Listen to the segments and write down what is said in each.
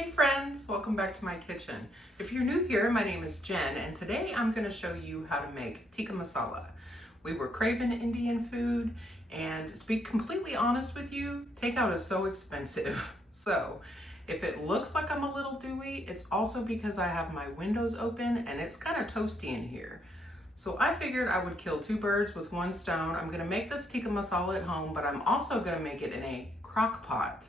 Hey friends, welcome back to my kitchen. If you're new here, my name is Jen, and today I'm going to show you how to make Tikka Masala. We were craving Indian food, and to be completely honest with you, takeout is so expensive. So if it looks like I'm a little dewy, it's also because I have my windows open and it's kind of toasty in here. So I figured I would kill two birds with one stone. I'm going to make this Tikka Masala at home, but I'm also going to make it in a crock pot.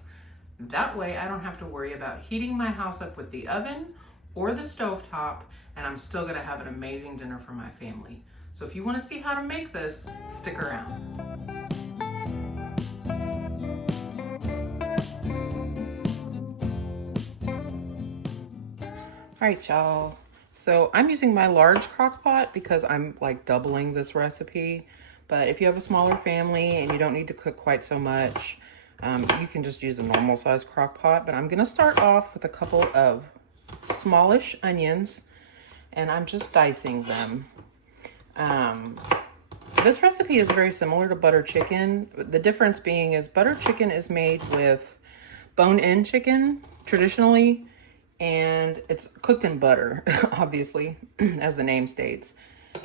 That way I don't have to worry about heating my house up with the oven or the stovetop, and I'm still gonna have an amazing dinner for my family. So if you wanna see how to make this, stick around. All right, y'all. So I'm using my large crock pot because I'm like doubling this recipe. But if you have a smaller family and you don't need to cook quite so much, you can just use a normal size crock pot. But I'm gonna start off with a couple of smallish onions and I'm just dicing them. This recipe is very similar to butter chicken. The difference being is butter chicken is made with bone-in chicken traditionally, and it's cooked in butter, obviously, as the name states.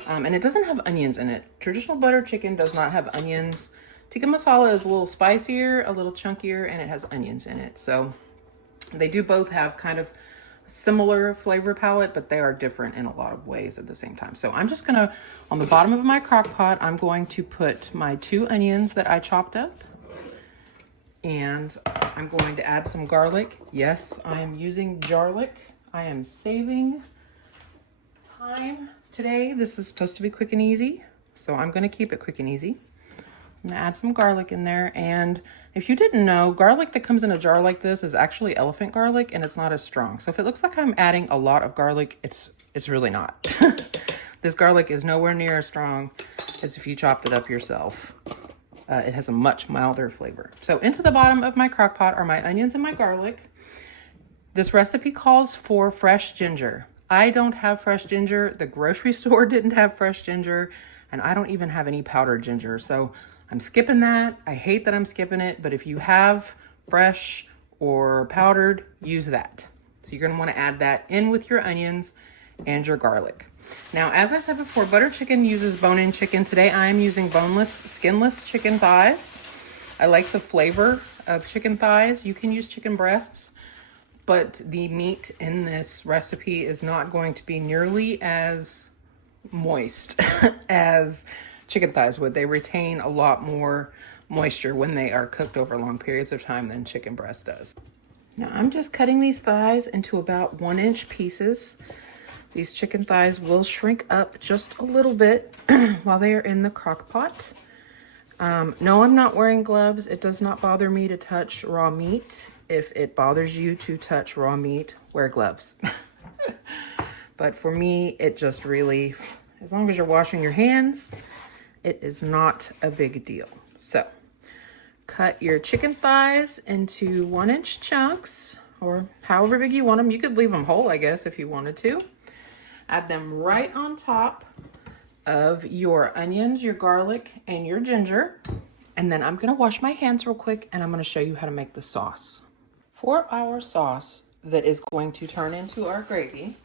And it doesn't have onions in it. Traditional butter chicken does not have onions. Tikka Masala is a little spicier, a little chunkier, and it has onions in it. So they do both have kind of similar flavor palette, but they are different in a lot of ways at the same time. So I'm just gonna, on the bottom of my crock pot, I'm going to put my 2 onions that I chopped up. And I'm going to add some garlic. Yes, I am using garlic. I am saving time today. This is supposed to be quick and easy, so I'm gonna keep it quick and easy. I'm gonna add some garlic in there, and if you didn't know, garlic that comes in a jar like this is actually elephant garlic, and it's not as strong. So if it looks like I'm adding a lot of garlic, it's really not. This garlic is nowhere near as strong as if you chopped it up yourself. It has a much milder flavor. So into the bottom of my crock pot are my onions and my garlic. This recipe calls for fresh ginger. I don't have fresh ginger. The grocery store didn't have fresh ginger, and I don't even have any powdered ginger. So I'm skipping that. I hate that I'm skipping it, but if you have fresh or powdered, use that. So you're gonna wanna add that in with your onions and your garlic. Now, as I said before, butter chicken uses bone-in chicken. Today I am using boneless, skinless chicken thighs. I like the flavor of chicken thighs. You can use chicken breasts, but the meat in this recipe is not going to be nearly as moist as chicken thighs would. They retain a lot more moisture when they are cooked over long periods of time than chicken breast does. Now I'm just cutting these thighs into about 1-inch pieces. These chicken thighs will shrink up just a little bit while they are in the crock pot. No, I'm not wearing gloves. It does not bother me to touch raw meat. If it bothers you to touch raw meat, wear gloves. But for me, it just really, as long as you're washing your hands, it is not a big deal. So cut your chicken thighs into 1-inch chunks, or however big you want them. You could leave them whole, I guess, if you wanted to. Add them right on top of your onions, your garlic, and your ginger. And then I'm gonna wash my hands real quick and I'm gonna show you how to make the sauce. For our sauce that is going to turn into our gravy,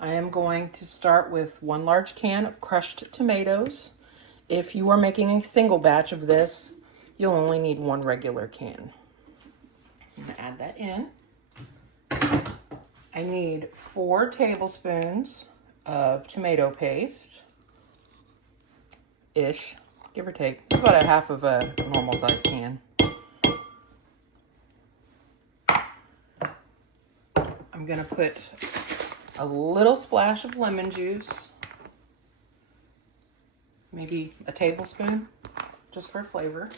I am going to start with 1 large can of crushed tomatoes. If you are making a single batch of this, you'll only need 1 regular can. So I'm gonna add that in. I need 4 tablespoons of tomato paste, ish, give or take. It's about a half of a normal size can. I'm gonna put a little splash of lemon juice, maybe a tablespoon, just for flavor.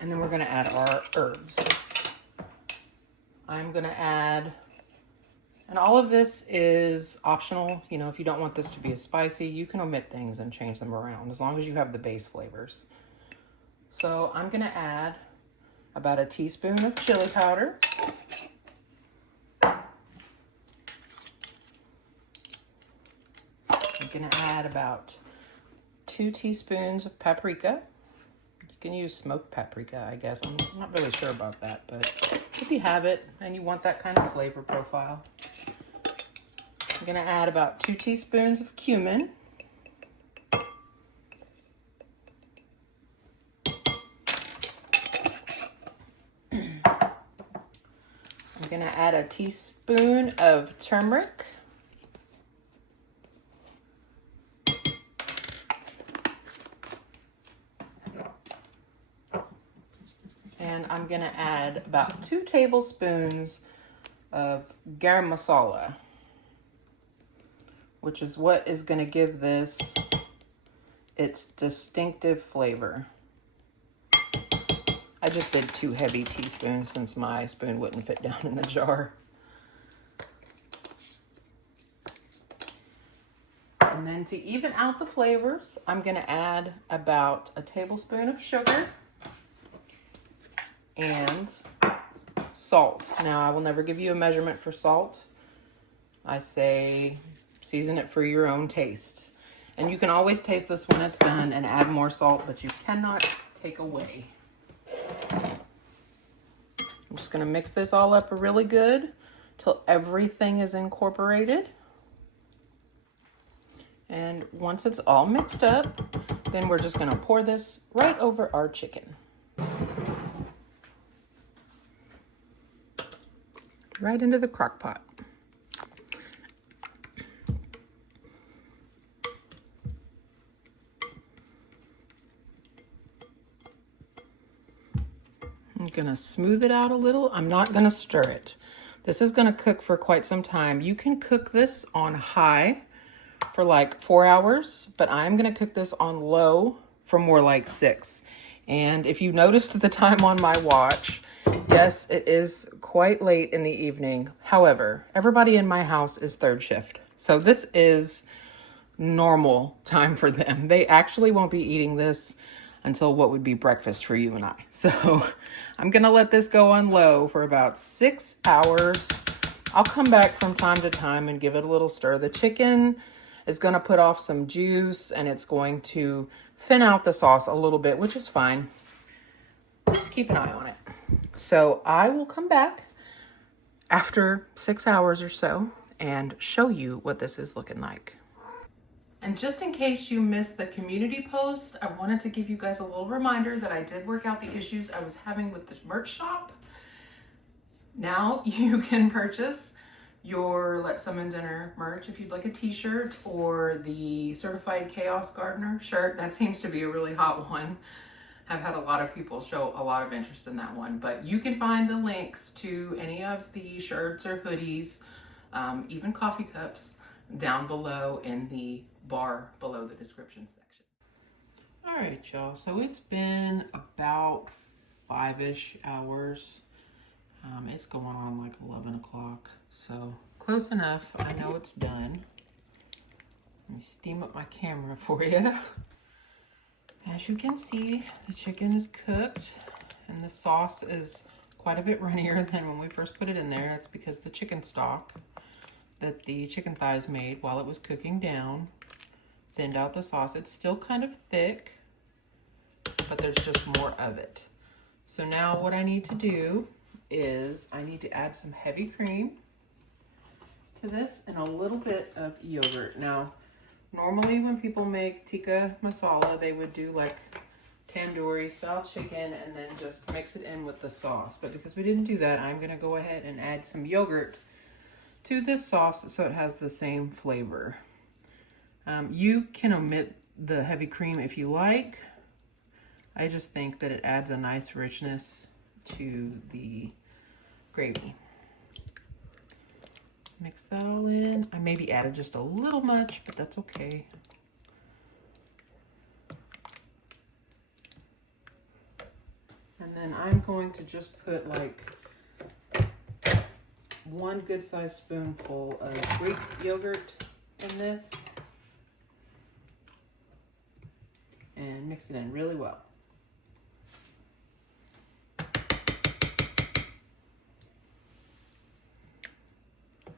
And then we're gonna add our herbs. I'm gonna add, and all of this is optional. You know, if you don't want this to be as spicy, you can omit things and change them around as long as you have the base flavors. So I'm gonna add about a teaspoon of chili powder. I'm gonna add about 2 teaspoons of paprika. You can use smoked paprika, I guess. I'm not really sure about that, but if you have it and you want that kind of flavor profile. I'm gonna add about 2 teaspoons of cumin. I'm gonna add a teaspoon of turmeric. And I'm gonna add about 2 tablespoons of garam masala, which is what is gonna give this its distinctive flavor. I just did 2 heavy teaspoons since my spoon wouldn't fit down in the jar. And then to even out the flavors, I'm gonna add about a tablespoon of sugar and salt. Now, I will never give you a measurement for salt. I say season it for your own taste. And you can always taste this when it's done and add more salt, but you cannot take away. I'm just gonna mix this all up really good till everything is incorporated. And once it's all mixed up, then we're just gonna pour this right over our chicken. Right into the crock pot. I'm gonna smooth it out a little. I'm not gonna stir it. This is gonna cook for quite some time. You can cook this on high for like 4 hours, but I'm gonna cook this on low for more like 6. And if you noticed the time on my watch, yes, it is quite late in the evening. However, everybody in my house is third shift. So this is normal time for them. They actually won't be eating this until what would be breakfast for you and I. So I'm gonna let this go on low for about 6 hours. I'll come back from time to time and give it a little stir. The chicken is gonna put off some juice and it's going to thin out the sauce a little bit, which is fine. Just keep an eye on it. So I will come back after 6 hours or so and show you what this is looking like. And just in case you missed the community post, I wanted to give you guys a little reminder that I did work out the issues I was having with the merch shop. Now you can purchase your Let Someone Dinner merch if you'd like a t-shirt or the Certified Chaos Gardener shirt. That seems to be a really hot one. I've had a lot of people show a lot of interest in that one, but you can find the links to any of the shirts or hoodies, even coffee cups, down below in the bar below the description section. All right, y'all, so it's been about 5-ish hours. It's going on like 11 o'clock, so close enough. I know it's done. Let me steam up my camera for you. As you can see, the chicken is cooked and the sauce is quite a bit runnier than when we first put it in there. That's because the chicken stock that the chicken thighs made while it was cooking down thinned out the sauce. It's still kind of thick, but there's just more of it. So now what I need to do is I need to add some heavy cream to this and a little bit of yogurt. Now, normally when people make tikka masala, they would do like tandoori style chicken and then just mix it in with the sauce. But because we didn't do that, I'm gonna go ahead and add some yogurt to this sauce so it has the same flavor. You can omit the heavy cream if you like. I just think that it adds a nice richness to the gravy. Mix that all in. I maybe added just a little much, but that's okay. And then I'm going to just put like 1 good sized spoonful of Greek yogurt in this and mix it in really well.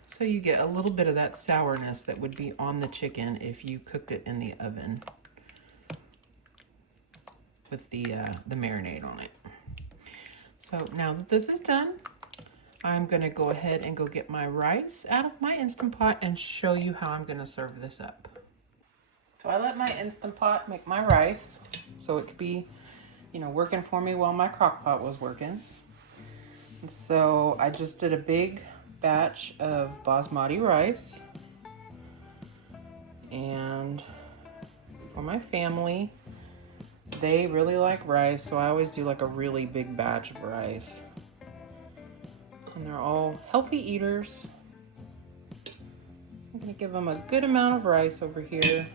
So you get a little bit of that sourness that would be on the chicken if you cooked it in the oven with the marinade on it. So now that this is done, I'm gonna go ahead and go get my rice out of my Instant Pot and show you how I'm gonna serve this up. So I let my Instant Pot make my rice so it could be, you know, working for me while my crock pot was working. And so I just did a big batch of basmati rice. And for my family, they really like rice, so I always do like a really big batch of rice. And they're all healthy eaters. I'm gonna give them a good amount of rice over here.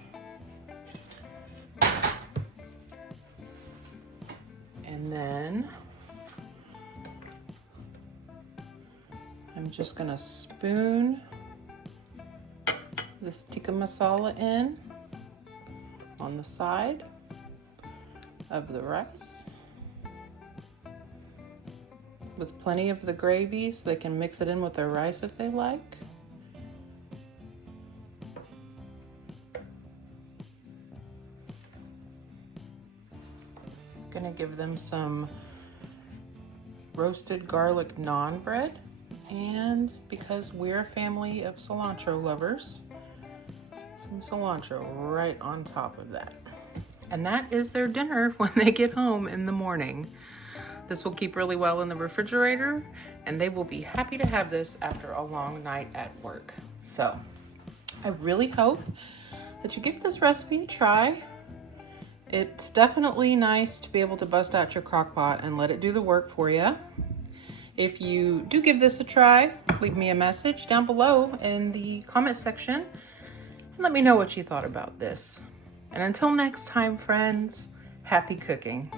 And then I'm just gonna spoon this Tikka Masala in on the side of the rice with plenty of the gravy so they can mix it in with their rice if they like. Gonna give them some roasted garlic naan bread, and because we're a family of cilantro lovers, some cilantro right on top of that. And that is their dinner when they get home in the morning. This will keep really well in the refrigerator, and they will be happy to have this after a long night at work. So I really hope that you give this recipe a try. It's definitely nice to be able to bust out your crock pot and let it do the work for you. If you do give this a try, leave me a message down below in the comment section and let me know what you thought about this. And until next time, friends, happy cooking.